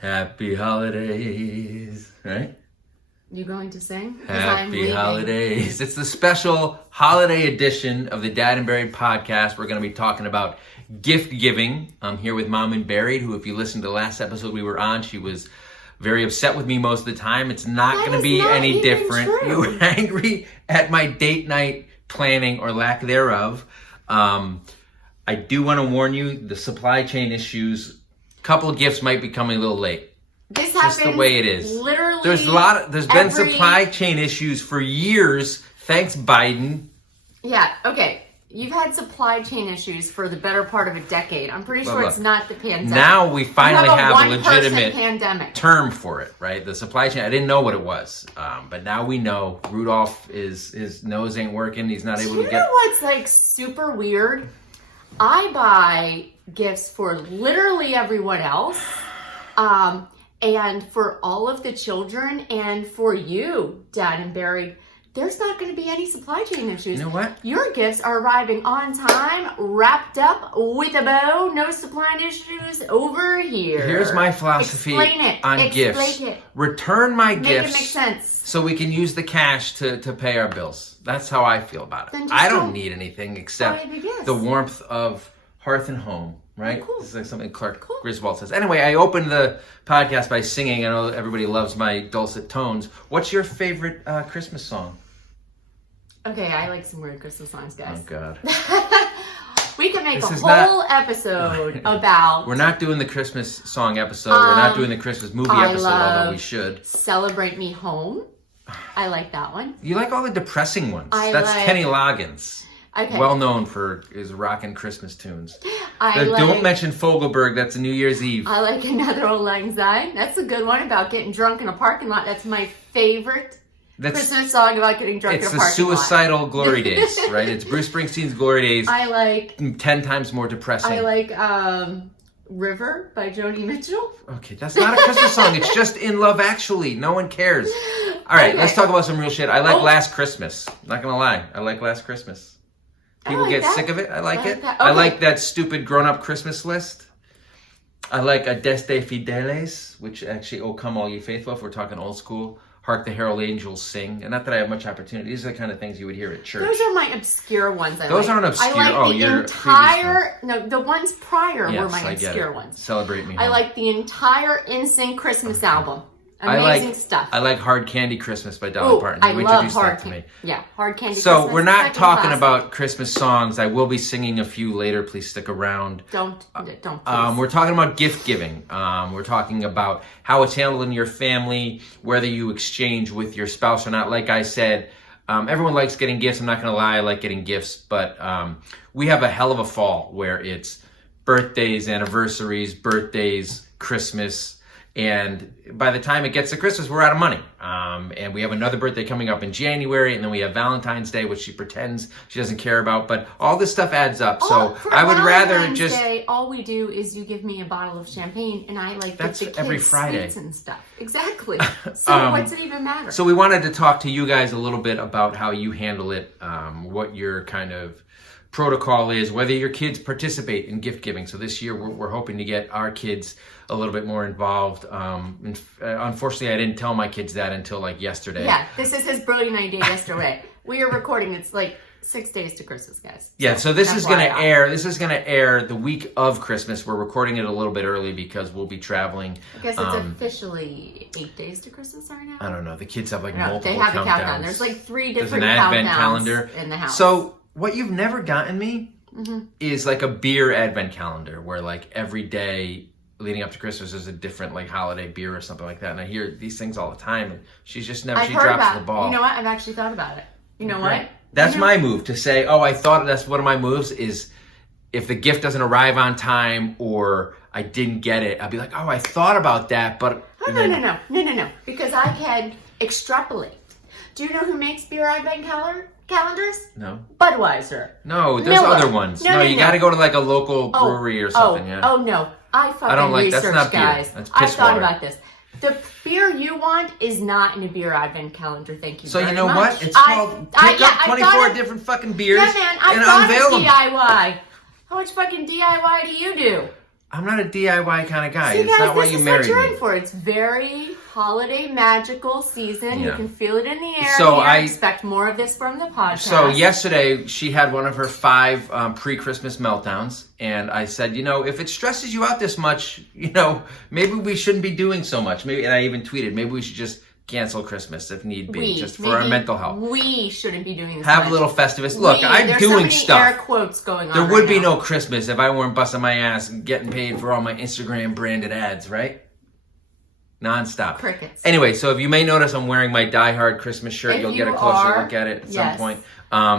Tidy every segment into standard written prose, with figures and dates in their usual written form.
Happy holidays, right? You going to sing? Happy holidays. It's the special holiday edition of the Dad and Buried podcast. We're going to be talking about gift giving. I'm here with Mom and Buried, who, if you listened to the last episode we were on, she was very upset with me most of the time. It's not going to be any different. True. You were angry at my date night planning or lack thereof. I do want to warn you, the supply chain issues, a couple of gifts might be coming a little late. This just the way it is. Literally, there's been supply chain issues for years. Thanks, Biden. Yeah, okay. You've had supply chain issues for the better part of a decade. I'm pretty sure it's not the pandemic. Now we finally have a legitimate pandemic term for it, right? The supply chain. I didn't know what it was, but now we know. Rudolph his nose ain't working. He's not able to get. You know what's like super weird? I buy gifts for literally everyone else. And for all of the children and for you, Dad and Buried, there's not going to be any supply chain issues. You know what? Your gifts are arriving on time, wrapped up with a bow, no supply issues over here. Here's my philosophy on gifts. Return my gifts. Make it make sense. So we can use the cash to pay our bills. That's how I feel about it. I don't need anything except the warmth of hearth and home. Right? Cool. This is like something Clark Griswold says. Anyway, I opened the podcast by singing. I know everybody loves my dulcet tones. What's your favorite Christmas song? Okay, I like some weird Christmas songs, guys. Oh, God. We can make a whole episode about... We're not doing the Christmas song episode. We're not doing the Christmas movie episode, although we should. Celebrate Me Home. I like that one. You like all the depressing ones. That's Kenny Loggins. Okay. Well known for his rockin' Christmas tunes. Don't mention Fogelberg. That's a New Year's Eve. I like Another Old Lang Syne. That's a good one about getting drunk in a parking lot. That's my favorite Christmas song about getting drunk in a parking lot. It's the suicidal glory days, right? It's Bruce Springsteen's glory days. I like 10 times more depressing. I like River by Joni Mitchell. Okay, that's not a Christmas song. It's just In Love Actually. No one cares. All right, let's talk about some real shit. I like Last Christmas. Not gonna lie, I like Last Christmas. People get sick of it. I like it. I like that stupid grown-up Christmas list. I like a Des Fideles, which actually, Oh Come All Ye Faithful, if we're talking old school. Hark the Herald Angels Sing. And not that I have much opportunity. These are the kind of things you would hear at church. Those are my obscure ones. Those aren't obscure. I like the ones prior were my obscure ones. Celebrate Me Home. I like the entire NSYNC Christmas album. Amazing stuff. I like Hard Candy Christmas by Dolly Parton. I love Hard Candy. Yeah, Hard Candy Christmas. So we're not talking about Christmas songs. I will be singing a few later. Please stick around. Don't. We're talking about gift giving. We're talking about how it's handled in your family, whether you exchange with your spouse or not. Like I said, everyone likes getting gifts. I'm not going to lie. I like getting gifts. But we have a hell of a fall where it's birthdays, anniversaries, Christmas. And by the time it gets to Christmas, we're out of money. And we have another birthday coming up in January, and then we have Valentine's Day, which she pretends she doesn't care about. But all this stuff adds up. So I would rather just... Day, all we do is you give me a bottle of champagne, and I like that's the kids every Friday sweets and stuff. Exactly. So what's it even matter? So we wanted to talk to you guys a little bit about how you handle it, what your kind of protocol is, whether your kids participate in gift giving. So this year we're hoping to get our kids a little bit more involved. Unfortunately, I didn't tell my kids that until like yesterday. Yeah, this is his brilliant idea yesterday. We are recording. It's like 6 days to Christmas, guys. Yeah, so this is going to air. This is going to air the week of Christmas. We're recording it a little bit early because we'll be traveling. I guess it's officially 8 days to Christmas right now. I don't know. The kids have like multiple countdowns. They have a countdown. There's like 3 different There's an advent countdowns calendar in the house. So what you've never gotten me is like a beer advent calendar where like every day leading up to Christmas is a different like holiday beer or something like that. And I hear these things all the time, and she's just never. She drops the ball. You know what? I've actually thought about it. You know what? That's my move to say. Oh, I thought that's one of my moves is if the gift doesn't arrive on time or I didn't get it, I'll be like, oh, I thought about that, but no. Because I can extrapolate. Do you know who makes beer advent calendars? No. Budweiser. No, there's other ones. No, you got to go to like a local brewery or something. Oh no, I don't like that's not beer. Guys. That's piss I thought water. about this. The beer you want is not in a beer advent calendar. Thank you. So very you know much. what? It's called pick up 24 different fucking beers and unveil them. DIY. How much fucking DIY do you do? I'm not a DIY kind of guy. See, It's guys, not why this you is married what you're me. in for. It's very holiday magical season. Yeah. You can feel it in the air. So here. I expect more of this from the podcast. So yesterday, she had one of her 5 pre-Christmas meltdowns, and I said, if it stresses you out this much, maybe we shouldn't be doing so much. Maybe, and I even tweeted, maybe we should just cancel Christmas if need be, just for our mental health. We shouldn't be doing this. Have a little Festivus. Look, I'm doing stuff. Air quotes going on. There would be no Christmas if I weren't busting my ass and getting paid for all my Instagram branded ads, right? Non-stop. Crickets. Anyway, so if you may notice, I'm wearing my Die Hard Christmas shirt. You'll get a closer look at it at some point.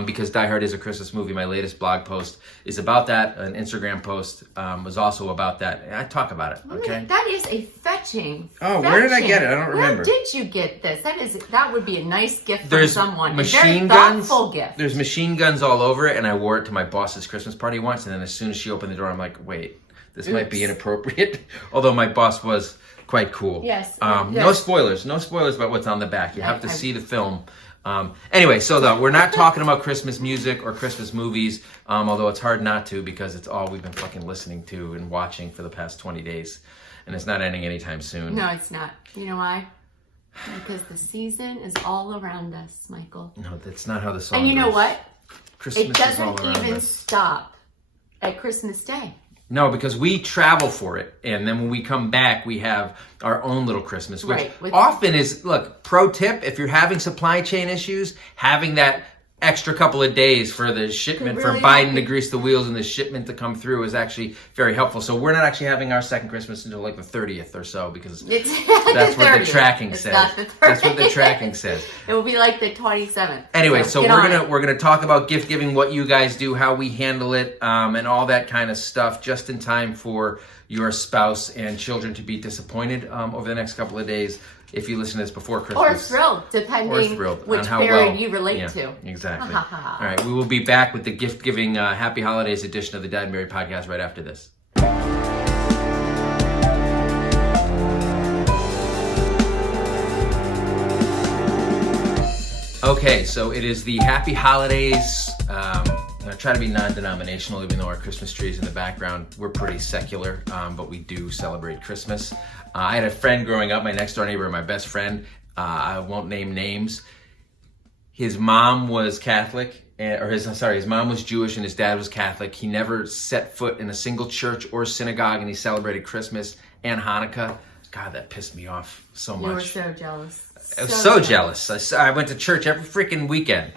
Because Die Hard is a Christmas movie. My latest blog post is about that. An Instagram post was also about that. I talk about it, okay? That is a fetching. Oh, where did I get it? I don't remember. Where did you get this? That would be a nice gift from There's someone. machine a very guns. thoughtful gift. There's machine guns all over it, and I wore it to my boss's Christmas party once, and then as soon as she opened the door, I'm like, wait, this might be inappropriate. Although my boss was quite cool. Yes. No spoilers. No spoilers about what's on the back. You have to see the film. Anyway, so though we're not talking about Christmas music or Christmas movies, although it's hard not to because it's all we've been fucking listening to and watching for the past 20 days. And it's not ending anytime soon. No, it's not. You know why? Because the season is all around us, Michael. No, that's not how the song And you know goes. what? Christmas It is all doesn't around even us. stop at Christmas Day. No, because we travel for it. And then when we come back, we have our own little Christmas, which often is, look, pro tip, if you're having supply chain issues, having that extra couple of days for the shipment for Biden to grease the wheels and the shipment to come through is actually very helpful. So we're not actually having our second Christmas until like the 30th or so because that's what the tracking says. That's what the tracking says. It will be like the 27th. Anyway, so we're gonna talk about gift giving, what you guys do, how we handle it, and all that kind of stuff, just in time for your spouse and children to be disappointed over the next couple of days. If you listen to this before Christmas. Or thrilled, depending which how parent you relate to. Exactly. All right, we will be back with the gift-giving Happy Holidays edition of the Dad and Mary podcast right after this. Okay, so it is the Happy Holidays. I'm going to try to be non-denominational, even though our Christmas tree is in the background. We're pretty secular, but we do celebrate Christmas. I had a friend growing up, my next door neighbor, my best friend. I won't name names. His mom was Catholic, his mom was Jewish and his dad was Catholic. He never set foot in a single church or synagogue, and he celebrated Christmas and Hanukkah. God, that pissed me off so much. You were so jealous. I was so jealous. I went to church every freaking weekend.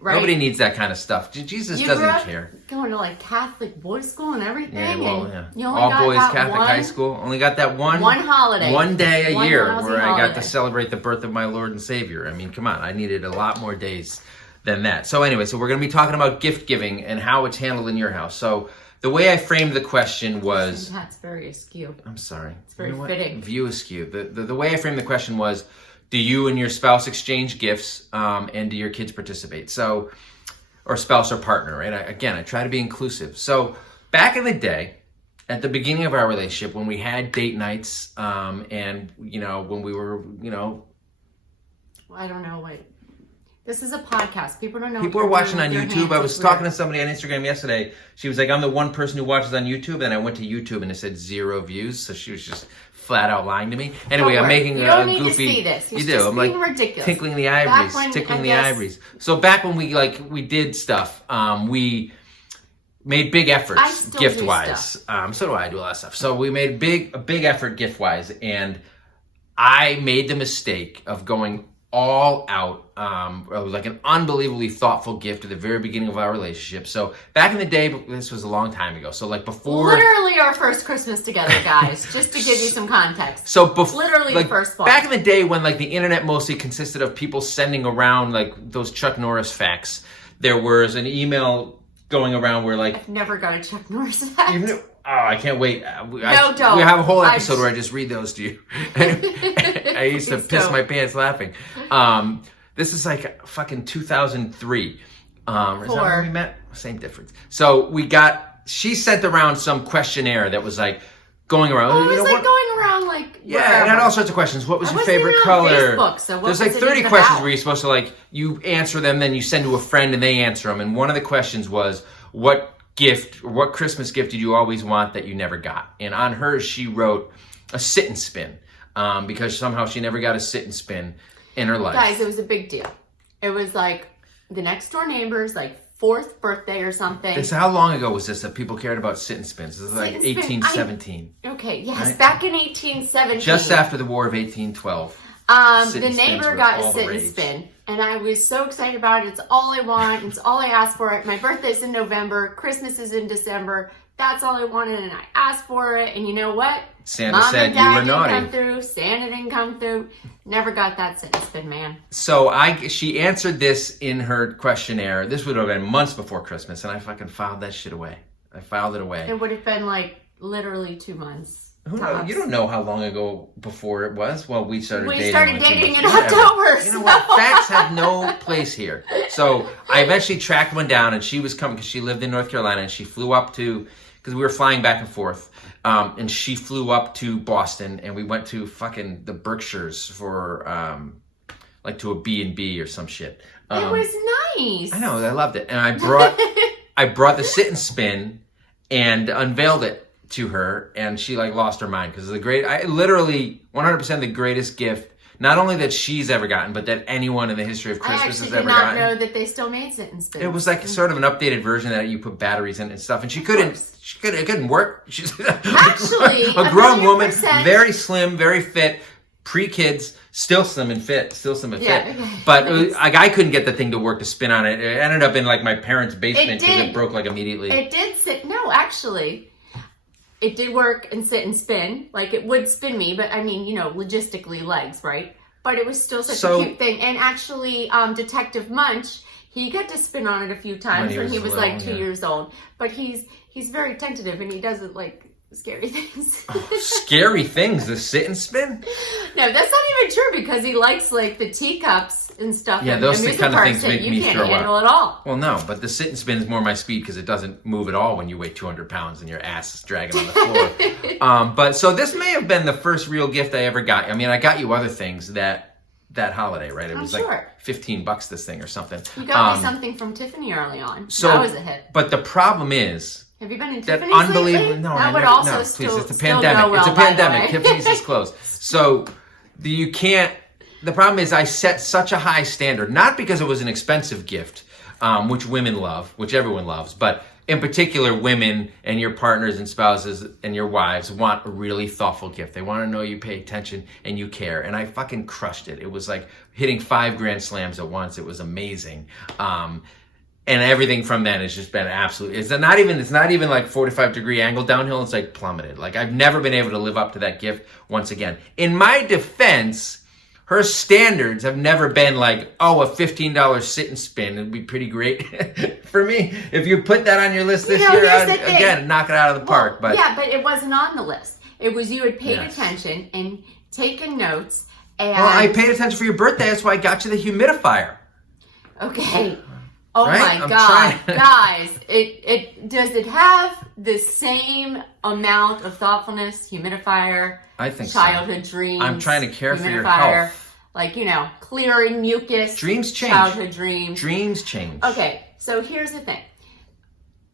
Right. Nobody needs that kind of stuff. Jesus doesn't care. Going to like Catholic boys' school and everything. Yeah, well, yeah. You only all got boys that Catholic high school. Only got that one holiday, one day a year where I holiday. got to celebrate the birth of my Lord and Savior. I mean, come on, I needed a lot more days than that. So anyway, so we're going to be talking about gift giving and how it's handled in your house. So the way I framed the question was... That's very askew. I'm sorry. It's very fitting. View askew. The way I framed the question was, do you and your spouse exchange gifts, and do your kids participate? So... or spouse or partner, right? I try to be inclusive. So back in the day, at the beginning of our relationship, when we had date nights, and, when we were, I don't know, this is a podcast. People don't know. People are watching on YouTube. I was talking to somebody on Instagram yesterday. She was like, I'm the one person who watches on YouTube. And I went to YouTube and it said 0 views. So she was just flat out lying to me. Anyway, I'm making you a don't need goofy. To see this. You do. I'm like ridiculous. tickling the ivories, So back when we did stuff, we made big efforts gift wise. So do I. do a lot of stuff. So we made a big effort gift wise, and I made the mistake of going all out. It was like an unbelievably thoughtful gift at the very beginning of our relationship. So back in the day, this was a long time ago. So like before, literally our first Christmas together, guys. Just to give you some context. So before, literally the first one. Back in the day when like the internet mostly consisted of people sending around like those Chuck Norris facts. There was an email going around where like I've never got a Chuck Norris fact. I can't wait. Don't. We have a whole episode where I just read those to you. I used to piss my pants laughing. This is like fucking 2003. Is that when we met? Same difference. So she sent around some questionnaire that was like going around. Oh, it was like going around like yeah, it had all sorts of questions. What was your favorite color? Facebook, so there's like 30 questions where you're supposed to like, you answer them, then you send to a friend and they answer them. And one of the questions was, what gift, or what Christmas gift did you always want that you never got? And on hers, she wrote a sit and spin, because somehow she never got a sit and spin in her life. Guys, it was a big deal. It was like the next door neighbor's like 4th birthday or something. This, how long ago was this that people cared about sit and spins? This is like 1817. Okay, yes, right? Back in 1817. Just after the War of 1812. The neighbor got a sit and spin, and I was so excited about it. It's all I want. It's all I asked for. My birthday's in November. Christmas is in December. That's all I wanted, and I asked for it. And you know what? Santa Mom said and Dad you were didn't naughty. come through. Santa didn't come through. Never got that sit and spin, man. So she answered this in her questionnaire. This would have been months before Christmas, and I fucking filed that shit away. I filed it away. It would have been like literally 2 months. Who knows? You don't know how long ago before it was. Well, we started dating. We started like 2 dating months. in October. You know what? Facts have no place here. So I eventually tracked one down, and she was coming because she lived in North Carolina, and she flew up to, because we were flying back and forth, and she flew up to Boston, and we went to fucking the Berkshires for like to a B&B or some shit. It was nice. I know, I loved it, and I brought the sit and spin and unveiled it to her, and she like lost her mind because literally 100% the greatest gift, not only that she's ever gotten, but that anyone in the history of Christmas has ever gotten. I actually did not know that they still made sit and spin. It was like sort of an updated version that you put batteries in and stuff, and it couldn't work. She's actually a grown woman, 100%. very slim, very fit, pre-kids, still slim and fit. Okay. But I couldn't get the thing to work to spin on it. It ended up in like my parents' basement because it broke like immediately. It did actually. It did work and sit and spin. Like, it would spin me, but I mean, logistically legs, right? But it was still such a cute thing. And actually, Detective Munch, he got to spin on it a few times when he was like 2 years old. But he's very tentative, and he doesn't like scary things. Scary things? The sit and spin? No, that's not even true, because he likes like the teacups and stuff. Yeah, those kind of things make me you throw can't handle up. It all. Well, no, but the sit and spin is more my speed because it doesn't move at all when you weigh 200 pounds and your ass is dragging on the floor. But so this may have been the first real gift I ever got. I mean, I got you other things that holiday, right? It was like $15 this thing or something. You got me something from Tiffany early on. So that was a hit. But the problem is, have you been in that Tiffany's unbelievable. lately? No, that would never, also no, still, please. It's a still pandemic. go well, It's a pandemic. by the way. Tiffany's is closed. So you can't. The problem is, I set such a high standard, not because it was an expensive gift, which women love, which everyone loves, but in particular, women and your partners and spouses and your wives want a really thoughtful gift. They want to know you pay attention and you care. And I fucking crushed it. It was like hitting 5 grand slams at once. It was amazing. And everything from then has just been absolutely, it's not even like 45-degree angle downhill. It's like plummeted. Like, I've never been able to live up to that gift once again. In my defense, her standards have never been like, oh, a $15 sit and spin would be pretty great for me. If you put that on your list this year, again, knock it out of the park. But yeah, but it wasn't on the list. It was you had paid attention and taken notes. And well, I paid attention for your birthday. That's why I got you the humidifier. Okay. Oh right? my God, guys! Does it have the same amount of thoughtfulness? Humidifier. I think childhood dreams. I'm trying to care for your health. Like, clearing mucus. Dreams change. Childhood dreams. Dreams change. Okay, so here's the thing.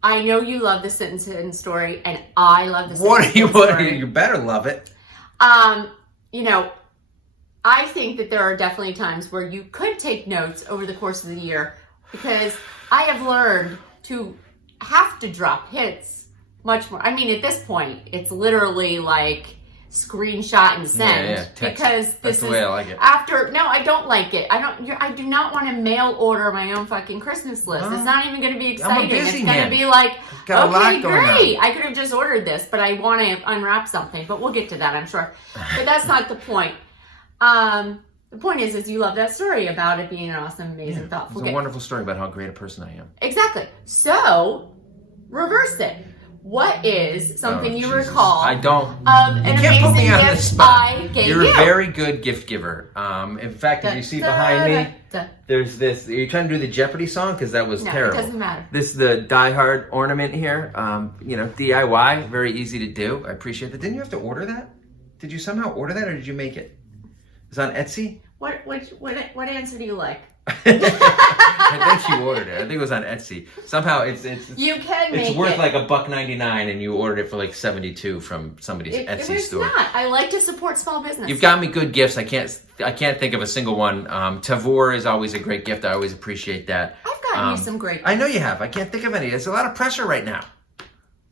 I know you love the sit and spin story, and I love the sit and spin story. You better love it. I think that there are definitely times where you could take notes over the course of the year, because I have learned to have to drop hits much more. I mean, at this point, it's literally like screenshot and send. Yeah, because that's the way I like it. No, I don't like it. I do not want to mail order my own fucking Christmas list. It's not even going to be exciting. It's going to be like, okay, great. I could have just ordered this, but I want to unwrap something. But we'll get to that, I'm sure. But that's not the point. The point is you love that story about it being an awesome, amazing, thoughtful gift. It's a wonderful story about how great a person I am. Exactly. So, reverse it. What is something you recall? I don't. Of an you can't put me on the spot. I gave You're you. a very good gift giver. In fact, if you see behind me, there's this. Are you trying to do the Jeopardy song? Because that was terrible. No, it doesn't matter. This is the Die Hard ornament here. DIY, very easy to do. I appreciate that. Didn't you have to order that? Did you somehow order that, or did you make it? It's on Etsy. What answer do you like? I think you ordered it. I think it was on Etsy. Somehow You can make it's worth it. like $1.99, and you ordered it for like 72 from somebody's Etsy It's store. not. I like to support small business. You've got me good gifts. I can't think of a single one. Tavor is always a great gift. I always appreciate that. I've gotten you some great. I know you have. I can't think of any. There's a lot of pressure right now.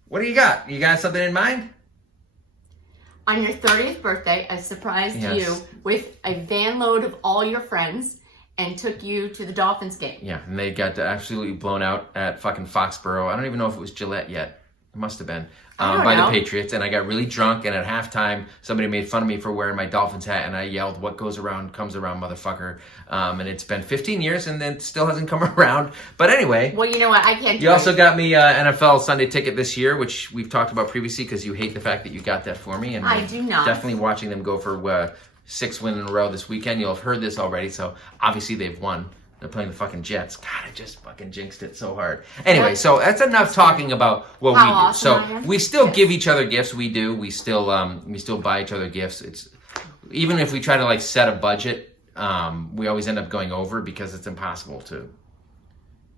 What do you got? You got something in mind? On your 30th birthday, I surprised you with a van load of all your friends and took you to the Dolphins game. Yeah, and they got absolutely blown out at fucking Foxborough. I don't even know if it was Gillette yet. It must have been. By the Patriots. And I got really drunk, and at halftime, somebody made fun of me for wearing my Dolphins hat, and I yelled, "What goes around comes around, motherfucker." And it's been 15 years, and then still hasn't come around. But anyway. Well, you know what? I can't do You also got me NFL Sunday ticket this year, which we've talked about previously because you hate the fact that you got that for me. And I do not. Definitely watching them go for 6 wins in a row this weekend. You'll have heard this already, so obviously they've won. They're playing the fucking Jets. God, I just fucking jinxed it so hard. Anyway, so that's enough talking about what we do. Awesome So we still give each other gifts. We do. We still buy each other gifts. It's even if we try to like set a budget, we always end up going over because it's impossible to.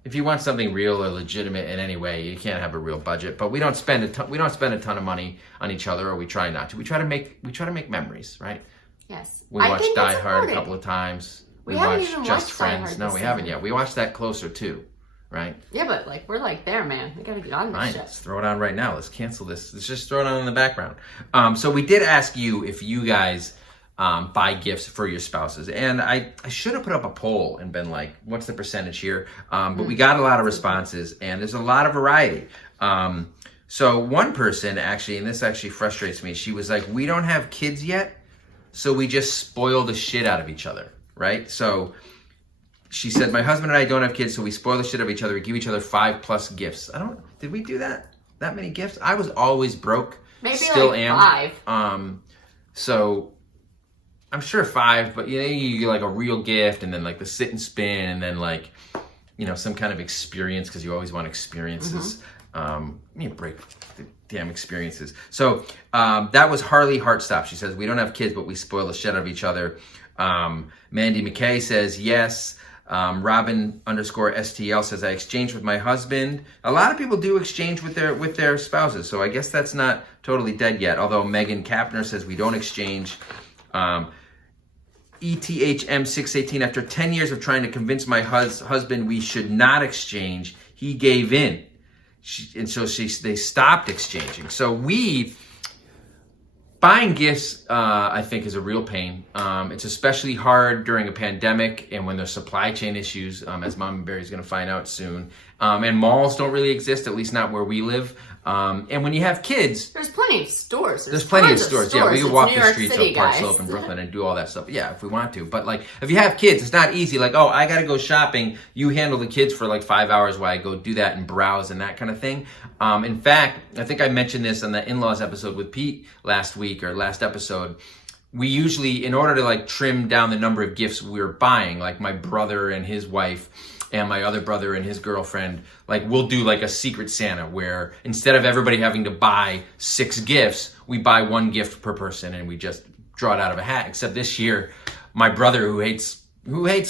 If you want something real or legitimate in any way, you can't have a real budget. But we don't spend a ton. We don't spend a ton of money on each other, or we try not to. We try to make memories, right? Yes. We watched Die Hard a couple of times. We haven't watched even Just watched Friends. Die Hard No, this we haven't season. yet. We watched that closer too, right? Yeah, but like we're like there, man. We gotta get on this Fine, shit. let's throw it on right now. Let's cancel this. Let's just throw it on in the background. So we did ask you if you guys buy gifts for your spouses, and I should have put up a poll and been like, what's the percentage here? But we got a lot of responses, and there's a lot of variety. So one person actually, and this actually frustrates me, she was like, we don't have kids yet, so we just spoil the shit out of each other, right? So she said, my husband and I don't have kids, so we spoil the shit out of each other. We give each other 5+ gifts. Did we do that many gifts? I was always broke. Maybe still like am. 5. So I'm sure 5, but you get like a real gift, and then like the sit and spin, and then like, some kind of experience, because you always want experiences. Break the damn experiences. So that was Harley Heartstop. She says, we don't have kids, but we spoil the shit out of each other. Mandy McKay says, yes. Robin_STL says, I exchange with my husband. A lot of people do exchange with their spouses, so I guess that's not totally dead yet. Although Megan Kapner says we don't exchange. ETHM618, after 10 years of trying to convince my husband we should not exchange, he gave in. They stopped exchanging. So buying gifts, I think, is a real pain. It's especially hard during a pandemic and when there's supply chain issues, as Mom and Barry's going to find out soon. And malls don't really exist, at least not where we live. And when you have kids... There's plenty of stores. There's plenty of stores. Yeah, we can walk the streets City, of Park guys. Slope in Brooklyn and do all that stuff. Yeah, if we want to. But like, if you have kids, it's not easy. Like, oh, I got to go shopping. You handle the kids for like 5 hours while I go do that and browse and that kind of thing. In fact, I think I mentioned this on the in-laws episode with Pete last episode. We usually, in order to like trim down the number of gifts we're buying, like my brother and his wife and my other brother and his girlfriend, like we'll do like a secret Santa where instead of everybody having to buy 6 gifts, we buy 1 gift per person and we just draw it out of a hat. Except this year, my brother who hates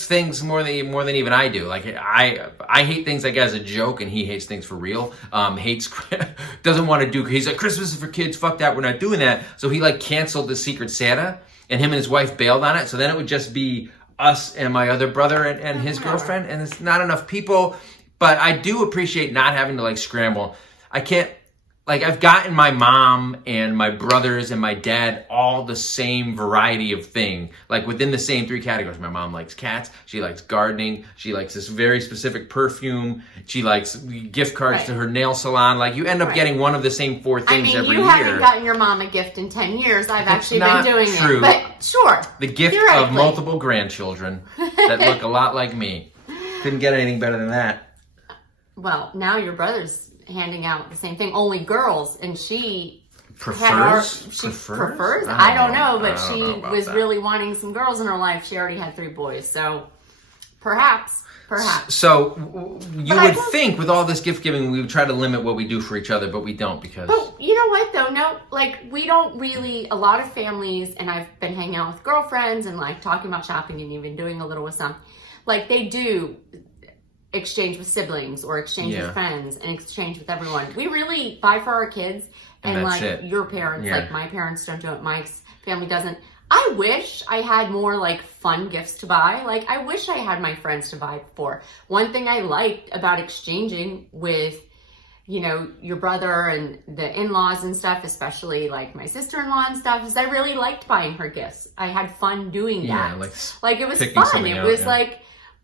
things more than even I do. Like I hate things like as a joke, and he hates things for real. Doesn't want to do. He's like, Christmas is for kids. Fuck that. We're not doing that. So he like canceled the Secret Santa, and him and his wife bailed on it. So then it would just be us and my other brother and his girlfriend, and it's not enough people. But I do appreciate not having to like scramble. I can't. Like, I've gotten my mom and my brothers and my dad all the same variety of thing, like within the same 3 categories. My mom likes cats. She likes gardening. She likes this very specific perfume. She likes gift cards to her nail salon. Like, you end up getting one of the same 4 things every year. You haven't gotten your mom a gift in 10 years. I've actually been doing true. it. But sure. The gift of multiple grandchildren that look a lot like me. Couldn't get anything better than that. Well, now your brother's handing out the same thing, only girls, and she prefers. I don't know, but she was really wanting some girls in her life. She already had 3 boys, so perhaps. So you would think with all this gift giving, we would try to limit what we do for each other, but we don't because. But you know what though? No, like we don't really. A lot of families, and I've been hanging out with girlfriends and like talking about shopping and even doing a little with some. like they do exchange with siblings or exchange with friends and exchange with everyone. We really buy for our kids, and like your parents, like my parents don't do it, Mike's family doesn't. I wish I had more like fun gifts to buy. Like I wish I had my friends to buy for. One thing I liked about exchanging with, you know, your brother and the in-laws and stuff, especially like my sister-in-law and stuff, is I really liked buying her gifts. I had fun doing that. Like it was fun. It was like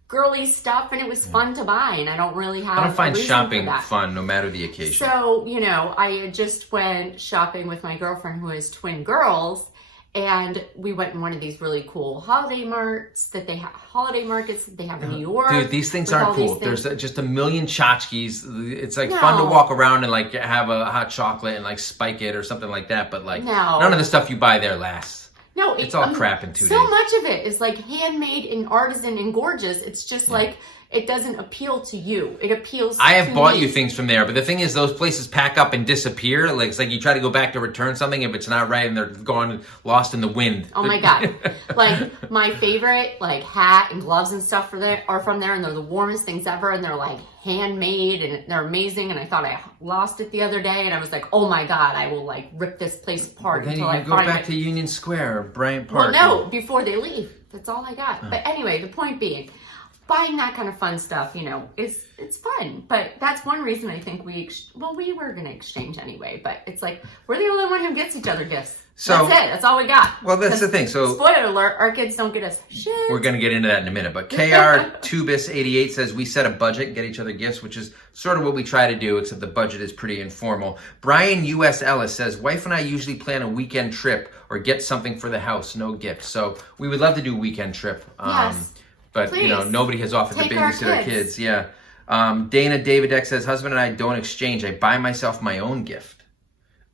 girly stuff, and it was fun to buy, and I don't really have I don't find shopping fun no matter the occasion. So, you know, I just went shopping with my girlfriend who has twin girls, and we went in one of these really cool holiday markets that they have in New York. Dude, these things aren't cool. There's just a million tchotchkes. It's like fun to walk around and like have a hot chocolate and like spike it or something like that, but like none of the stuff you buy there lasts. No, it's all crap in 2 days. So much of it is like handmade and artisan and gorgeous. It's just like it doesn't appeal to you. It appeals to me. I have bought you things from there, but the thing is those places pack up and disappear. Like it's like you try to go back to return something if it's not right and they're gone lost in the wind. Oh my God. Like my favorite like hat and gloves and stuff are from there, and they're the warmest things ever, and they're like handmade and they're amazing, and I thought I lost it the other day, and I was like, oh my God, I will like rip this place apart until I find it. Then you go back to Union Square or Bryant Park. Well, no, before they leave. That's all I got. But anyway, the point being, buying that kind of fun stuff, you know, it's fun. But that's one reason I think we were going to exchange anyway, but it's like we're the only one who gets each other gifts. So that's it. That's all we got. Well, that's the thing. So spoiler alert, our kids don't get us shit. We're going to get into that in a minute. But KR Tubis88 says we set a budget and get each other gifts, which is sort of what we try to do, except the budget is pretty informal. Brian U.S. Ellis says, wife and I usually plan a weekend trip or get something for the house, no gift. So we would love to do a weekend trip. Yes. But, please. You know, nobody has offered to babysit our kids. Yeah. Dana David X says, husband and I don't exchange. I buy myself my own gift.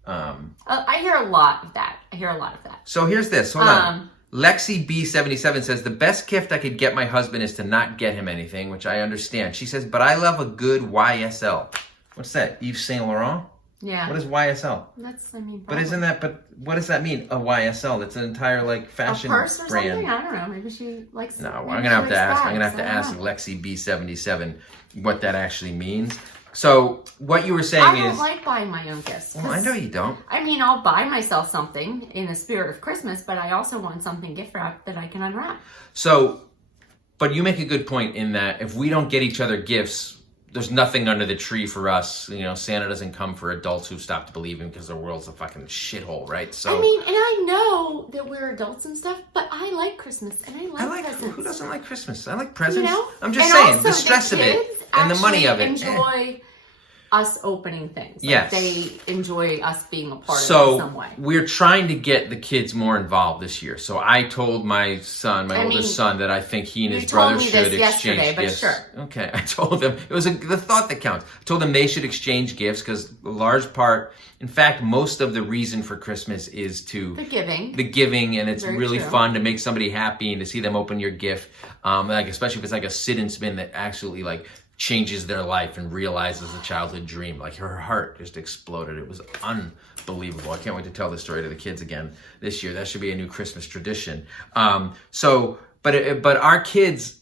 I hear a lot of that. So here's this. Hold on. Lexi B77 says, the best gift I could get my husband is to not get him anything, which I understand. She says, but I love a good YSL. What's that? Yves Saint Laurent? Yeah. What is YSL? But what does that mean? A YSL? It's an entire like fashion brand. Something? I don't know. Maybe she likes. No, I'm gonna have to ask. I'm gonna have to ask Lexi B77 what that actually means. So what you were saying is, I don't like buying my own gifts. Well, I know you don't. I mean, I'll buy myself something in the spirit of Christmas, but I also want something gift wrapped that I can unwrap. So, but you make a good point in that if we don't get each other gifts, there's nothing under the tree for us. You know, Santa doesn't come for adults who've stopped believing because the world's a fucking shithole, right? So I mean, and I know that we're adults and stuff, but I like Christmas and I like presents. Who doesn't like Christmas? I like presents. You know? I'm just saying, the stress of it and the money of it. Enjoy us opening things. Like yes. They enjoy us being a part of it in some way. So we're trying to get the kids more involved this year. So I told my son, oldest son, that I think he and his brother should exchange gifts. Sure. Okay, I told them. It was the thought that counts. I told them they should exchange gifts because a large part, in fact, most of the reason for Christmas is the giving, and it's really fun to make somebody happy and to see them open your gift. Like especially if it's like a sit and spin that actually like changes their life and realizes a childhood dream. Like her heart just exploded. It was unbelievable. I can't wait to tell this story to the kids again this year. That should be a new Christmas tradition. But our kids,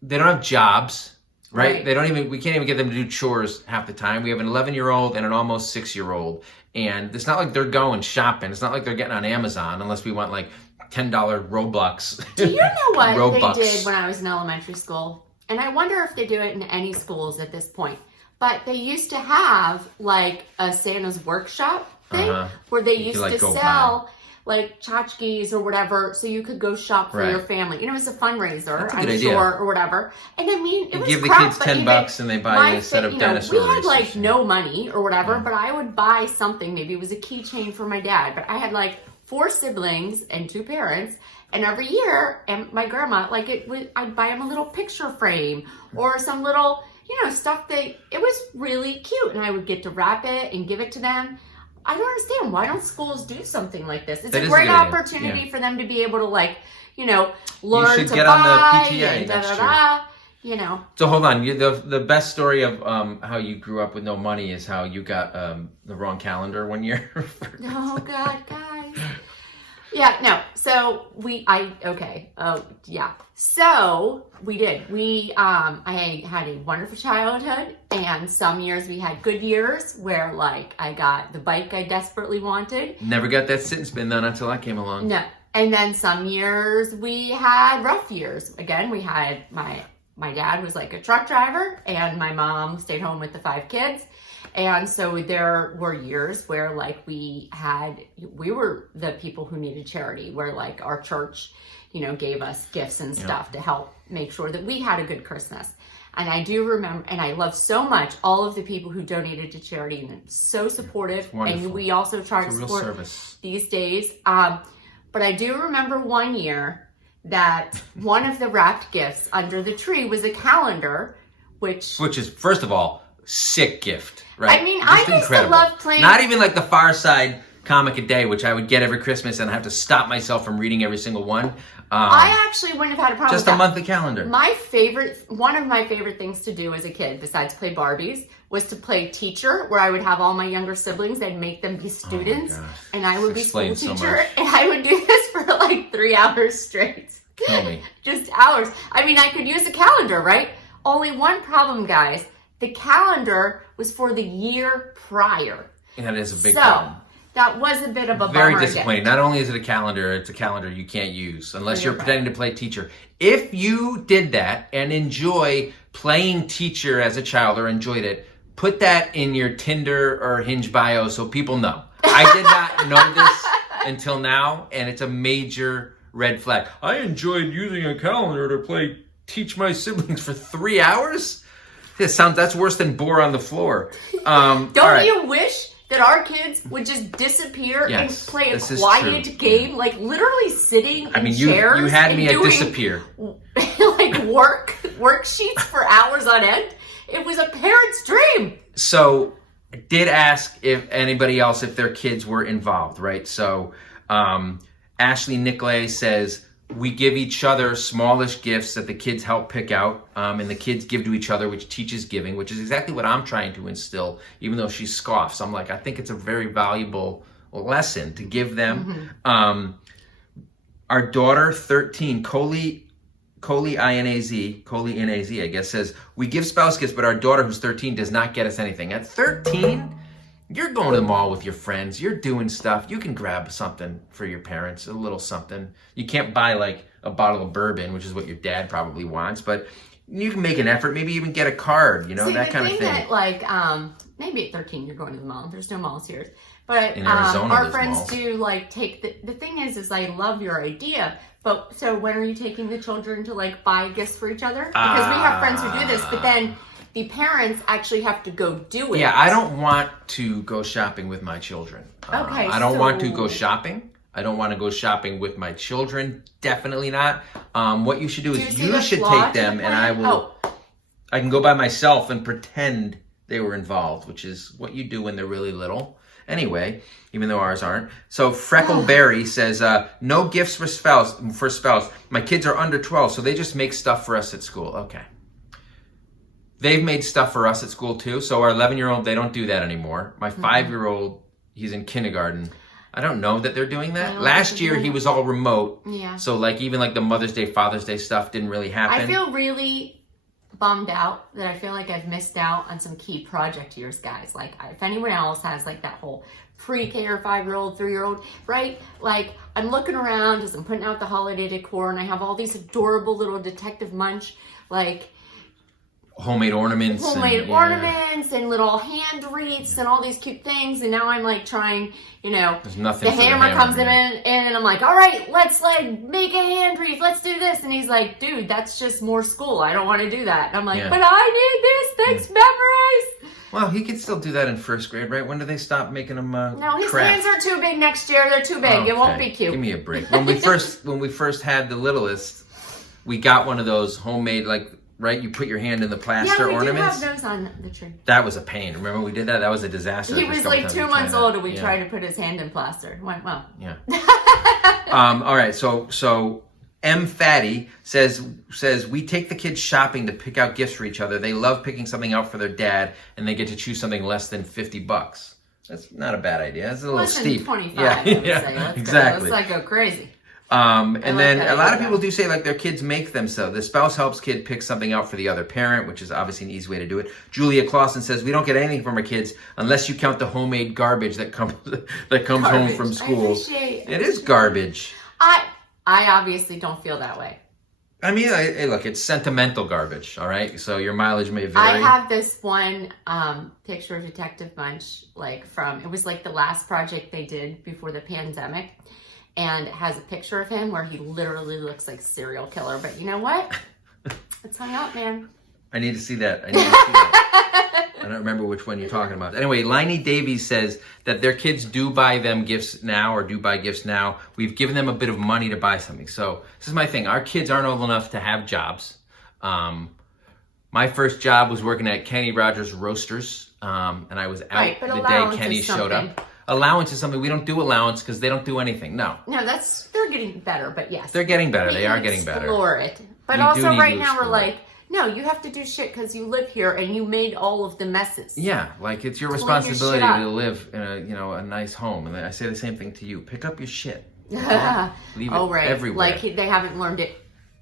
they don't have jobs, right? We can't even get them to do chores half the time. We have an 11-year-old and an almost 6-year-old. And it's not like they're going shopping. It's not like they're getting on Amazon unless we want like $10 Robux. Do you know what they did when I was in elementary school? And I wonder if they do it in any schools at this point. But they used to have like a Santa's workshop thing where they used to sell like tchotchkes or whatever, so you could go shop for your family. You know, it's a fundraiser, I'm sure, or whatever. And I mean, it was give crap, the kids $10 and they buy you a set of dinosaur we had like no money or whatever, but I would buy something. Maybe it was a keychain for my dad, but I had like 4 siblings and 2 parents. And every year, and my grandma, I'd buy them a little picture frame or some little, stuff it was really cute. And I would get to wrap it and give it to them. I don't understand. Why don't schools do something like this? It's a great opportunity for them to be able to learn to buy on the PTA, and da-da-da. So hold on. The best story of how you grew up with no money is how you got the wrong calendar one year. Oh, God, guys. Yeah, no. So yeah. So we did. I had a wonderful childhood, and some years we had good years where like I got the bike I desperately wanted. Never got that sit and spin done until I came along. No. And then some years we had rough years. Again, we had my dad was like a truck driver, and my mom stayed home with the 5 kids. And so there were years where like we were the people who needed charity, where like our church, gave us gifts and stuff to help make sure that we had a good Christmas. And I do remember, and I love so much all of the people who donated to charity, and it's so supportive. And we also try to support service these days. But I do remember one year that one of the wrapped gifts under the tree was a calendar, which is, first of all, sick gift, right? I mean, I used to love playing. Not even like the Far Side comic a day, which I would get every Christmas, and I have to stop myself from reading every single one. I actually wouldn't have had a problem just with a monthly calendar. One of my favorite things to do as a kid, besides play Barbies, was to play teacher, where I would have all my younger siblings. I'd make them be students, and I would be school teacher, and I would do this for like 3 hours straight. Kill me. Just hours. I mean, I could use a calendar, right? Only one problem, guys. The calendar was for the year prior. And that is a big problem. That was a bit of a bummer. Very disappointing. Not only is it a calendar, it's a calendar you can't use unless you're pretending to play teacher. If you did that and enjoy playing teacher as a child or enjoyed it, put that in your Tinder or Hinge bio so people know. I did not know this until now, and it's a major red flag. I enjoyed using a calendar to teach my siblings for 3 hours? That's worse than bore on the floor. Don't you wish that our kids would just disappear and play a quiet game, like literally sitting in chairs? You had me at disappear. Like worksheets for hours on end. It was a parent's dream. So, I did ask if anybody else, if their kids were involved, right? So, Ashley Nicolay says, we give each other smallish gifts that the kids help pick out, and the kids give to each other, which teaches giving, which is exactly what I'm trying to instill, even though she scoffs. I'm like, I think it's a very valuable lesson to give them. Mm-hmm. Our daughter, 13, Coley Inaz, I guess, says, we give spouse gifts, but our daughter, who's 13, does not get us anything. At 13... you're going to the mall with your friends. You're doing stuff. You can grab something for your parents, a little something. You can't buy like a bottle of bourbon, which is what your dad probably wants, but you can make an effort. Maybe even get a card, that kind of thing. That, like, maybe at 13 you're going to the mall. There's no malls here. But in Arizona, our friends malls. do like take the thing is I love your idea. But so when are you taking the children to like buy gifts for each other? Because we have friends who do this, but then the parents actually have to go do it. Yeah, I don't want to go shopping with my children. Okay, I don't want to go shopping. I don't want to go shopping with my children. Definitely not. What you should do is you should take them, and I can go by myself and pretend they were involved, which is what you do when they're really little. Anyway, even though ours aren't. So Freckleberry says, no gifts for spouse. My kids are under 12, so they just make stuff for us at school. Okay. They've made stuff for us at school too. So our 11-year-old, they don't do that anymore. My 5-year-old, he's in kindergarten. I don't know that they're doing that. Last year, he was all remote. Yeah. So like even like the Mother's Day, Father's Day stuff didn't really happen. I feel really bummed out that I feel like I've missed out on some key project years, guys. Like if anyone else has like that whole pre-K or 5-year-old, 3-year-old, right? Like I'm looking around as I'm putting out the holiday decor, and I have all these adorable little Detective Munch, like homemade ornaments and little hand wreaths and all these cute things, and now I'm like trying, there's nothing. The hammer comes in and I'm like, all right, let's like make a hand wreath, let's do this, and he's like, dude, that's just more school, I don't want to do that. And I'm like, but I need this, thanks, memories. Well, he can still do that in first grade, right? When do they stop making him No, his hands are too big next year. They're too big. It won't be cute. Give me a break. When we first had the littlest, we got one of those homemade, like, right? You put your hand in the plaster ornaments. Yeah, we do have those on the tree. That was a pain. Remember we did that? That was a disaster. He was like 2 months old and we tried to put his hand in plaster. It went well. Yeah. All right. So M Fatty says we take the kids shopping to pick out gifts for each other. They love picking something out for their dad, and they get to choose something less than $50. That's not a bad idea. That's a little Less than steep. 25, Yeah, I would yeah, say. exactly. Let's not go crazy. And like then that a lot of idea. people do say like their kids make them so. The spouse helps kid pick something out for the other parent, which is obviously an easy way to do it. Julia Clausen says we don't get anything from our kids unless you count the homemade garbage that comes home from school. It is garbage. I obviously don't feel that way. I mean, hey, look, it's sentimental garbage, all right? So your mileage may vary. I have this one picture of Detective Munch, like it was like the last project they did before the pandemic, and it has a picture of him where he literally looks like a serial killer. But you know what? It's hung up, man. I need to see that. I don't remember which one you're talking about. Anyway, Liney Davies says that their kids do buy them gifts now or do buy gifts now. We've given them a bit of money to buy something. So this is my thing. Our kids aren't old enough to have jobs. My first job was working at Kenny Rogers Roasters, and I was out the day Kenny showed up. Allowance is something we don't do allowance because they don't do anything. No, they're getting better, but yes, they're getting better. They are getting better. Explore it, but also right now we're like, no, you have to do shit because you live here and you made all of the messes. Yeah, like it's your responsibility to live in a nice home. And I say the same thing to you. Pick up your shit. Leave it everywhere. Like they haven't learned it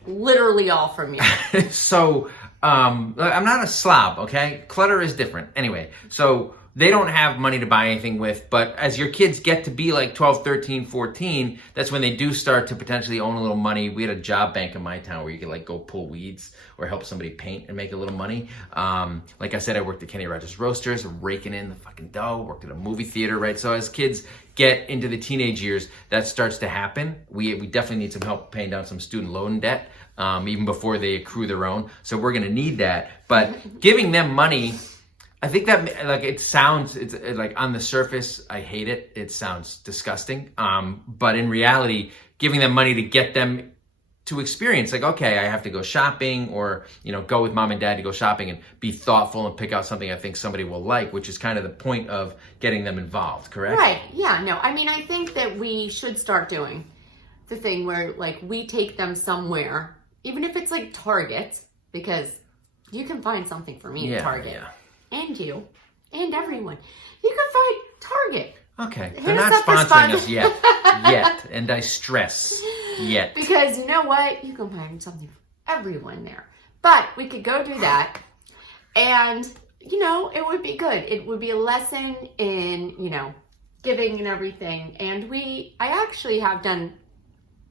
literally all from you. So I'm not a slob, okay? Clutter is different. Anyway, so they don't have money to buy anything with, but as your kids get to be like 12, 13, 14, that's when they do start to potentially own a little money. We had a job bank in my town where you could like go pull weeds or help somebody paint and make a little money. Like I said, I worked at Kenny Rogers Roasters, raking in the fucking dough, worked at a movie theater, right? So as kids get into the teenage years, that starts to happen. We definitely need some help paying down some student loan debt, even before they accrue their own. So we're gonna need that. But giving them money, I think that like it's like on the surface, I hate it. It sounds disgusting. But in reality, giving them money to get them to experience like, okay, I have to go shopping or, go with mom and dad to go shopping and be thoughtful and pick out something I think somebody will like, which is kind of the point of getting them involved, correct? Right. Yeah. No, I mean, I think that we should start doing the thing where like we take them somewhere, even if it's like Target, because you can find something for me at Target. Yeah. And you, and everyone. You can find Target. Okay, they're not sponsoring us yet, and I stress, yet. Because you know what? You can find something for everyone there. But we could go do that, and, it would be good. It would be a lesson in, giving and everything. And I actually have done,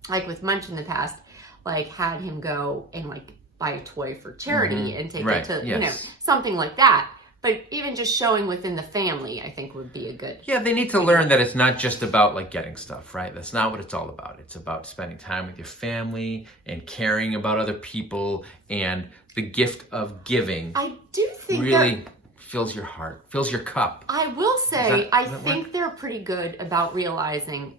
like with Munch in the past, like had him go and like buy a toy for charity and take it to, something like that. But even just showing within the family, I think would be a good... Yeah, they need to learn that it's not just about like getting stuff, right? That's not what it's all about. It's about spending time with your family and caring about other people, and the gift of giving. I do think really fills your heart, fills your cup. I will say, I think they're pretty good about realizing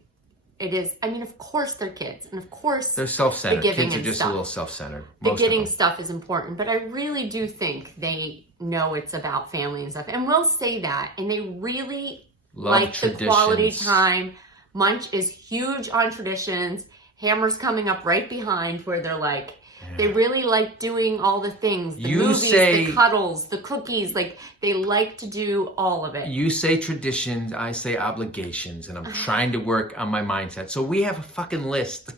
it is... I mean, of course they're kids, and of course they're self-centered. Kids are just a little self-centered. The getting stuff is important, but I really do think they know it's about family and stuff, and we'll say that, and they really like the quality time. Munch is huge on traditions. Hammer's coming up right behind where they're like, they really like doing all the things, the movies, the cuddles, the cookies, like they like to do all of it. You say traditions, I say obligations, and I'm trying to work on my mindset. So we have a fucking list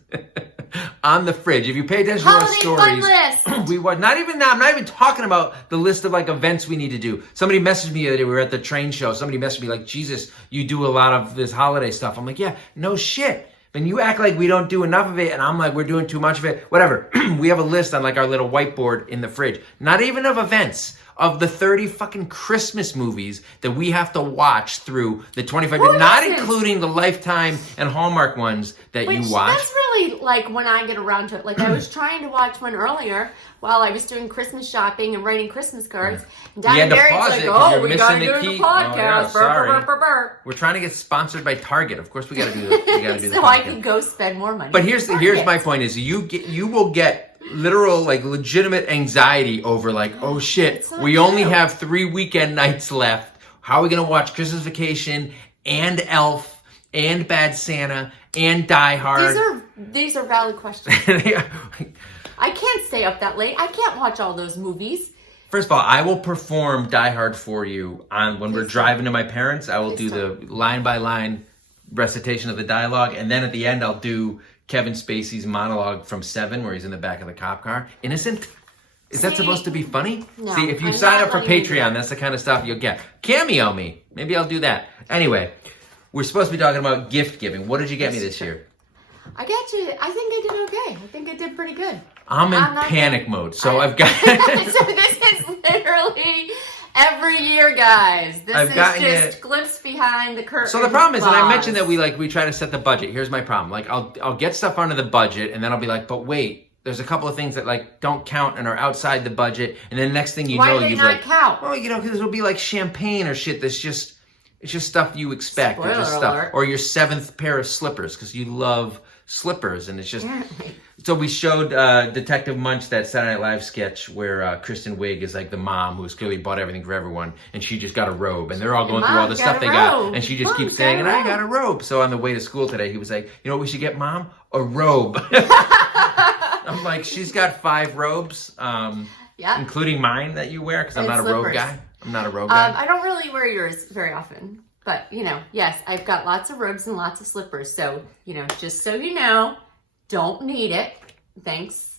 on the fridge. If you pay attention to our stories, we were not even now. I'm not even talking about the list of like events we need to do. Somebody messaged me the other day. We were at the train show. Somebody messaged me like, Jesus, you do a lot of this holiday stuff. I'm like, yeah, no shit. And you act like we don't do enough of it, and I'm like, we're doing too much of it. Whatever. We have a list on like our little whiteboard in the fridge. Not even of events. Of the 30 fucking Christmas movies that we have to watch through the 25 years, not including the Lifetime and Hallmark ones that you watch. That's really like when I get around to it. Like I was trying to watch one earlier while I was doing Christmas shopping and writing Christmas cards. And Dad and Mary's like, oh, we got to do the podcast. Oh, yeah, sorry. We're trying to get sponsored by Target. Of course we got to do that. We got to do that. So I can go spend more money. But here's my point is you will get literal, like, legitimate anxiety over, like, oh shit, we only have 3 weekend nights left. How are we gonna watch Christmas Vacation and Elf and Bad Santa and Die Hard? These are valid questions. I can't stay up that late. I can't watch all those movies. First of all, I will perform Die Hard for you on when we're driving to my parents. I will do the line by line recitation of the dialogue, and then at the end I'll do Kevin Spacey's monologue from Seven, where he's in the back of the cop car. Innocent? Is that supposed to be funny? No, See, if you I'm sign not up for letting you do Patreon, that. that's the kind of stuff you'll get. Cameo me. Maybe I'll do that. Anyway, we're supposed to be talking about gift giving. What did you get me this year? I got you. I think I did okay. I think I did pretty good. I'm in not panic mode, so I've got... So this is literally every year, guys. This I've is gotten just glimpse behind the curtain. So the problem is, and I mentioned that we try to set the budget. Here's my problem. Like I'll get stuff under the budget, and then I'll be like, but wait, there's a couple of things that like don't count and are outside the budget, and then the next thing you Why know, do they you've not like, count? well, because it'll be like champagne or shit that's just it's just stuff you expect, or just Spoiler stuff, alert. or your 7th pair of slippers because you love slippers, and it's just. So we showed Detective Munch that Saturday Night Live sketch where Kristen Wiig is like the mom who's clearly bought everything for everyone, and she just got a robe, and they're all going through all the stuff they got, and she just keeps saying, and I got a robe. So on the way to school today, he was like, you know what we should get, Mom? A robe. I'm like, she's got 5 robes, including mine that you wear, because I'm not a robe guy. I'm not a robe guy. I don't really wear yours very often, but yes, I've got lots of robes and lots of slippers. So, just so you know, don't need it. Thanks.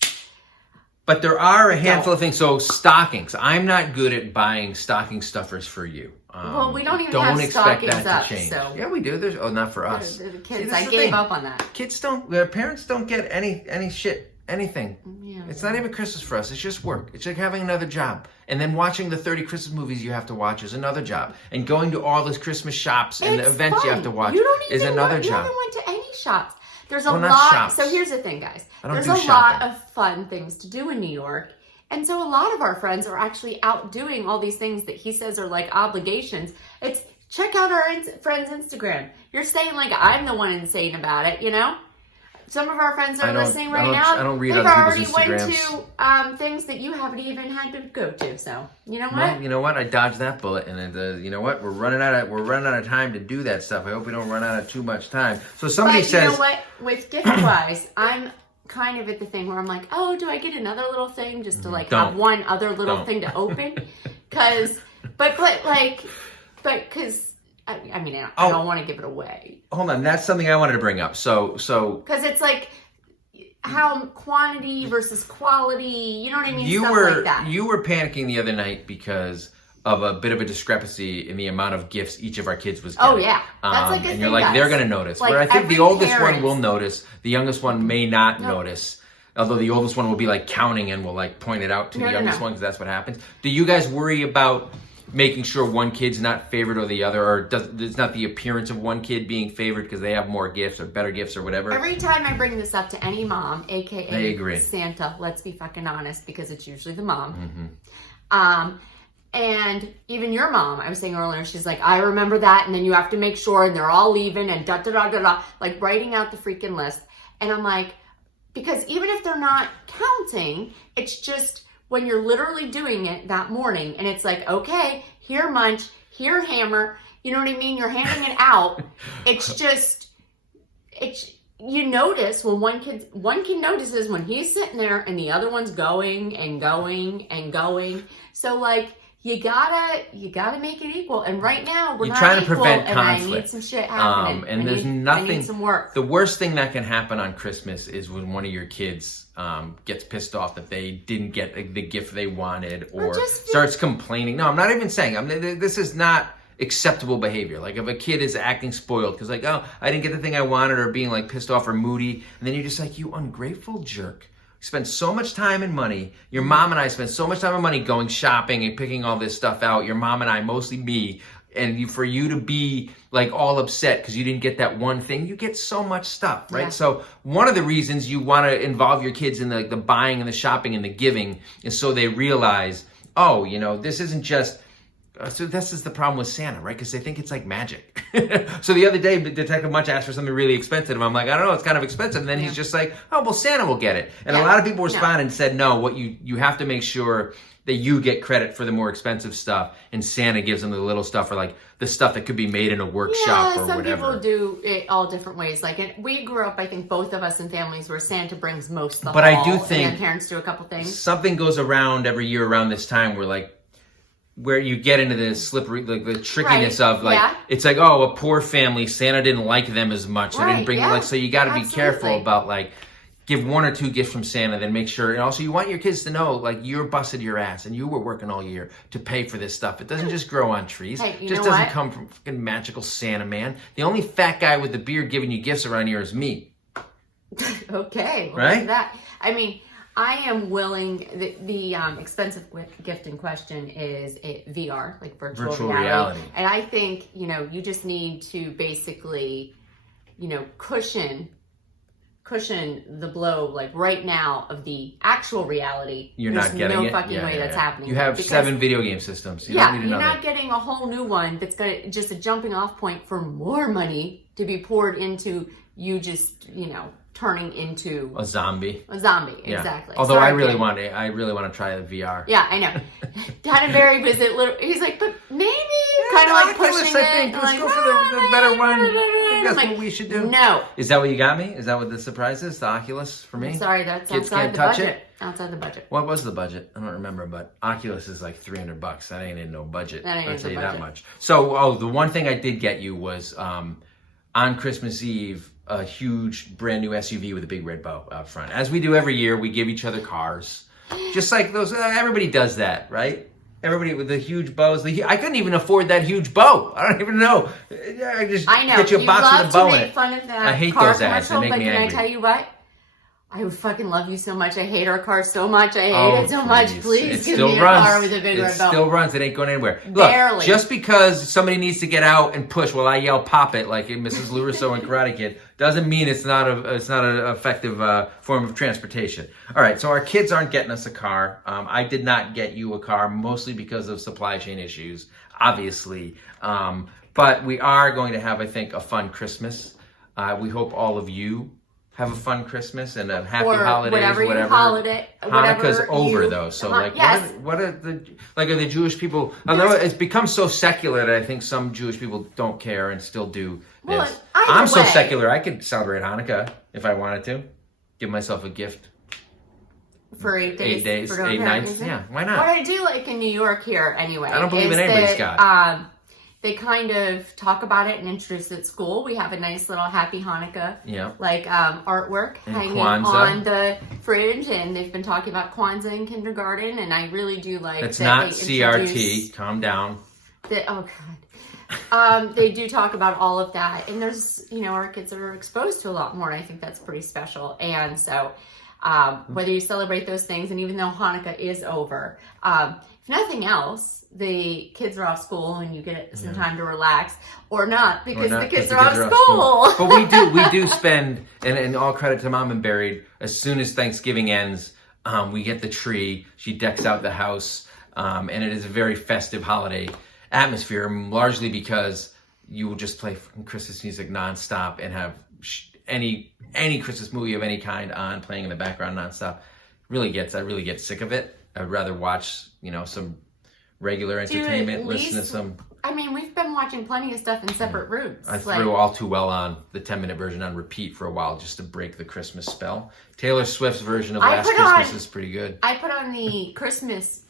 But there are a handful of things. So stockings. I'm not good at buying stocking stuffers for you. Well, we don't even don't have expect stockings that up, to change. so. Yeah, we do. There's not for us. The kids, See, this I is the gave thing. up on that. Kids don't. Their parents don't get any shit, anything. Yeah. It's not even Christmas for us. It's just work. It's like having another job. And then watching the 30 Christmas movies you have to watch is another job. And going to all those Christmas shops and the events fun. you have to watch You is another You job. haven't went to any shops. There's a Well, not lot. shops. So here's the thing, guys. There's do a shopping. lot of fun things to do in New York. And so a lot of our friends are actually out doing all these things that he says are like obligations. It's check out our friends' Instagram. You're saying like I'm the one insane about it, Some of our friends are listening right now. I don't read They've other already people's went Instagrams. to things that you haven't even had to go to. So you know what? Well, you know what? I dodged that bullet, and you know what? We're running out of time to do that stuff. I hope we don't run out of too much time. So somebody says, you know what? With gift-wise, I'm kind of at the thing where I'm like, oh, do I get another little thing just to like have one other little thing to open? Because I don't want to give it away. Hold on, that's something I wanted to bring up. So because it's like how quantity versus quality, you know what I mean? you Stuff were like that. you were panicking the other night because of a bit of a discrepancy in the amount of gifts each of our kids was getting. Oh yeah, that's like a and thing, you're like, guys. they're gonna notice. Like, Where I think the every oldest one parent- will notice, the youngest one may not notice. Although the oldest one will be like counting and will like point it out to the youngest one because that's what happens. Do you guys worry about making sure one kid's not favored or the other, or it's not the appearance of one kid being favored because they have more gifts or better gifts or whatever? Every time I bring this up to any mom, aka They agree. Santa, let's be fucking honest, because it's usually the mom. Mm-hmm. And even your mom, I was saying earlier, she's like, I remember that, and then you have to make sure, and they're all leaving, and da-da-da-da-da, like writing out the freaking list. And I'm like, because even if they're not counting, it's just when you're literally doing it that morning, and it's like, okay, here Munch, here Hammer, you know what I mean? You're handing it out. You notice when one kid notices when he's sitting there and the other one's going and going and going. So like, you gotta make it equal. And right now we're You're not trying to equal, prevent and conflict. I need some shit happening. And there's I nothing. need some work. The worst thing that can happen on Christmas is when one of your kids gets pissed off that they didn't get the gift they wanted, or starts complaining. No, I'm not even saying. This is not acceptable behavior. Like if a kid is acting spoiled because like, oh, I didn't get the thing I wanted, or being like pissed off or moody, and then you're just like, you ungrateful jerk. Spend so much time and money. Your mom and I spend so much time and money going shopping and picking all this stuff out. Your mom and I, mostly me, and for you to be like all upset because you didn't get that one thing. You get so much stuff, right? Yeah. So one of the reasons you want to involve your kids in the buying and the shopping and the giving is so they realize, oh, this isn't just So this is the problem with Santa, right? Because they think it's like magic. So the other day, Detective Munch asked for something really expensive. I'm like, I don't know, it's kind of expensive. And then he's just like, oh, well, Santa will get it. And a lot of people responded and said, no, what you have to make sure that you get credit for the more expensive stuff, and Santa gives them the little stuff, or like the stuff that could be made in a workshop or whatever. Some people do it all different ways. Like, we grew up, I think both of us in families where Santa brings most of the But I do think and then parents do a couple things. Something goes around every year around this time where you get into the slippery, like the trickiness of like, it's like, oh, a poor family, Santa didn't like them as much. So didn't bring them, like, so you got to be careful about like, give 1 or 2 gifts from Santa, then make sure, and also you want your kids to know, like, you're busted your ass and you were working all year to pay for this stuff. It doesn't just grow on trees. Hey, it just doesn't come from fucking magical Santa, man. The only fat guy with the beard giving you gifts around here is me. Okay. Well, right? That, I mean, I am willing, the expensive gift in question is VR, like virtual reality. And I think, you just need to basically, cushion the blow, like right now, of the actual reality. You're not getting it. There's no fucking way that's happening. You have 7 video game systems. You don't need you're another. not getting a whole new one that's just a jumping off point for more money to be poured into you just, turning into a zombie. Exactly. Although I really want to try the VR. Yeah, I know. Dad and Barry was he's like, but maybe kind of like pushing I think. Let's go for the better one. I think that's what we should do. No. Is that what you got me? Is that what the surprise is? The Oculus for me? Sorry, that's Kids outside can't the touch budget. it? Outside the budget. What was the budget? I don't remember, but Oculus is like $300. That ain't in no budget. I'll tell you that much. So, the one thing I did get you was on Christmas Eve, a huge brand new SUV with a big red bow out front. As we do every year, we give each other cars. Just like those, everybody does that, right? Everybody with the huge bows. I couldn't even afford that huge bow. I don't even know. I know. Get you a box with a bow in it. You love to make fun of that. I hate those ads. They make me angry. Can I tell you what? I would fucking love you so much. I hate our car so much. I hate it so much. Please give me a car with a big red bow. It still runs. It ain't going anywhere. Barely. Look, just because somebody needs to get out and push while I yell "pop it" like in Mrs. LaRusso and Karate Kid doesn't mean it's not an effective form of transportation. All right, so our kids aren't getting us a car. I did not get you a car, mostly because of supply chain issues, obviously. But we are going to have, I think, a fun Christmas. We hope all of you have a fun Christmas and a happy holidays, whatever. Hanukkah's over though, so like, what are the Jewish people? Although it's become so secular that I think some Jewish people don't care and still do this. I'm so secular, I could celebrate Hanukkah if I wanted to. Give myself a gift for 8 days, 8 nights. Yeah, why not? What I do like in New York here, anyway, I don't believe in anybody's God. They kind of talk about it and introduce it at school. We have a nice little Happy Hanukkah, artwork and hanging Kwanzaa on the fridge, and they've been talking about Kwanzaa in kindergarten, and I really do like That's that not they CRT. Calm down. Oh God. They do talk about all of that, and there's our kids are exposed to a lot more, and I think that's pretty special. And so whether you celebrate those things, and even though Hanukkah is over, if nothing else, the kids are off school and you get some time to relax, or not, because the kids are off school. But we do spend, and all credit to Mom and Barry, as soon as Thanksgiving ends, we get the tree, she decks out the house, and it is a very festive holiday atmosphere, largely because you will just play Christmas music nonstop and have any Christmas movie of any kind on playing in the background nonstop. I really get sick of it. I'd rather watch, some regular entertainment, listen to some... I mean, we've been watching plenty of stuff in separate rooms. I threw All Too Well on, the 10-minute version, on repeat for a while just to break the Christmas spell. Taylor Swift's version of Last Christmas is pretty good. I put on the Christmas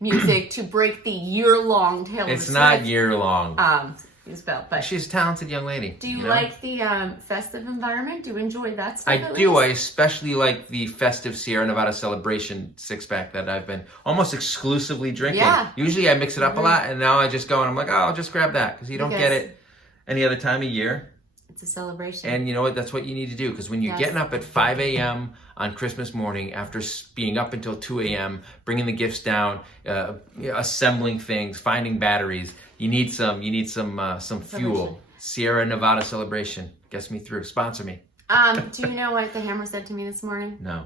music to break the year-long Taylor Swift. It's not year-long. Spell, but she's a talented young lady. Do you like the festive environment? Do you enjoy that stuff? I do. I especially like the festive Sierra Nevada Celebration 6-pack that I've been almost exclusively drinking. Yeah. Usually I mix it up a lot, and now I just go and I'm like, I'll just grab that, because you don't get it any other time of year. It's a celebration. And you know what? That's what you need to do, because when you're getting up at 5 a.m. on Christmas morning, after being up until 2 a.m., bringing the gifts down, assembling things, finding batteries, you need some fuel. Sierra Nevada Celebration gets me through. Sponsor me. Do you know what the Hammer said to me this morning? No.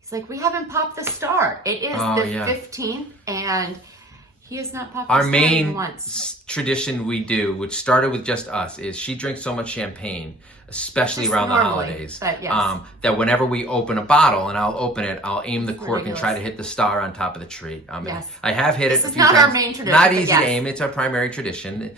He's like, we haven't popped the star. It is the 15th, and He has not popped Our his cherry main once. tradition we do, which started with just us, is she drinks so much champagne, especially Just around normally, the holidays, but yes. that whenever we open a bottle and I'll open it, I'll aim the cork and try ridiculous. to hit the star on top of the tree. Yes. I have hit This it a is few not times. our main tradition, Not but easy yes. to aim. It's our primary tradition.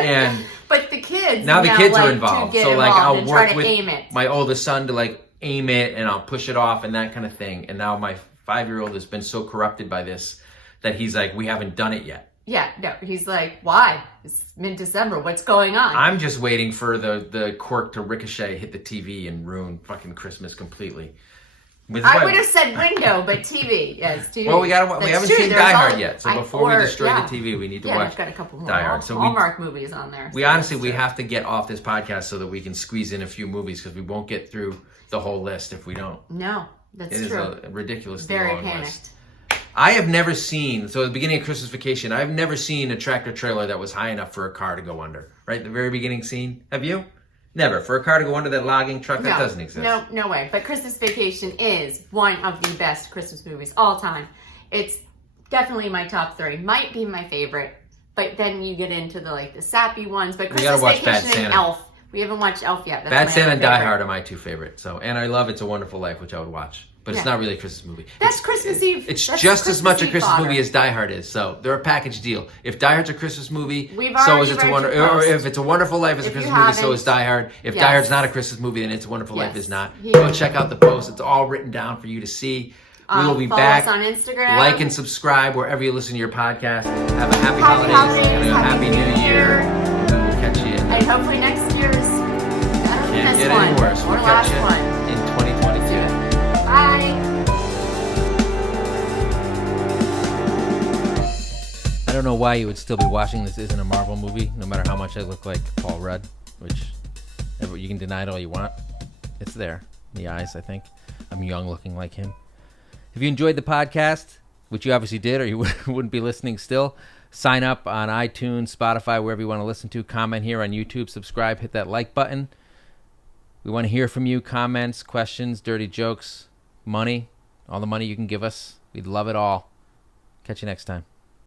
And But the kids now the kids like are involved. To get So like involved I'll and work try with to aim it. my oldest son to like aim it and I'll push it off and that kind of thing. And now my 5-year-old has been so corrupted by this that he's like, we haven't done it yet. Yeah, no, he's like, why? It's mid-December. What's going on? I'm just waiting for the cork to ricochet, hit the TV, and ruin fucking Christmas completely. I would have said window, but TV. Yes, TV. Well, we haven't seen Die Hard yet, so before we destroy yeah. the TV, we need to Yeah, watch I've got a couple more Die Hard. So Hallmark movies on there. we honestly have to get off this podcast so that we can squeeze in a few movies because we won't get through the whole list if we don't. No, that's It is true. a ridiculously Very long panicked. list. I have never seen, so at the beginning of Christmas Vacation, I've never seen a tractor trailer that was high enough for a car to go under. Right? The very beginning scene. Have you? Never. For a car to go under that logging truck, that doesn't exist. No way. But Christmas Vacation is one of the best Christmas movies all time. It's definitely my top 3. Might be my favorite. But then you get into the sappy ones. But We gotta Christmas watch Bad Vacation and Santa. Elf. We haven't watched Elf yet. That's Bad my Santa other and Die favorite. Hard are my 2 favorites. So, and I love It's a Wonderful Life, which I would watch. But it's Yeah. not really a Christmas movie. That's Christmas Eve. It's That's just as much a Eve Christmas fodder. movie as Die Hard is. So they're a package deal. If Die Hard's a Christmas movie, We've so already is It's a read Wonder. your Or post. if It's a Wonderful Life is a If you Christmas movie, so haven't, is Die Hard. If yes. Die Hard's not a Christmas movie, then It's a Wonderful Life Yes. is not. He Go is. check out the post. It's all written down for you to see. We will be Follow back. us on Instagram. Like and subscribe wherever you listen to your podcast. Have a happy Happy holidays and a holidays, happy New Year. And we will catch you in. And hopefully next year's better than Can't this get one. any worse. Or We'll last catch one. you in 2022. Bye. I don't know why you would still be watching this isn't a Marvel movie, no matter how much I look like Paul Rudd, which you can deny it all you want. It's there in the eyes, I think. I'm young looking like him. If you enjoyed the podcast, which you obviously did or you wouldn't be listening still, sign up on iTunes, Spotify, wherever you want to listen to. Comment here on YouTube, subscribe, hit that like button. We want to hear from you. Comments, questions, dirty jokes, money, all the money you can give us. We'd love it all. Catch you next time.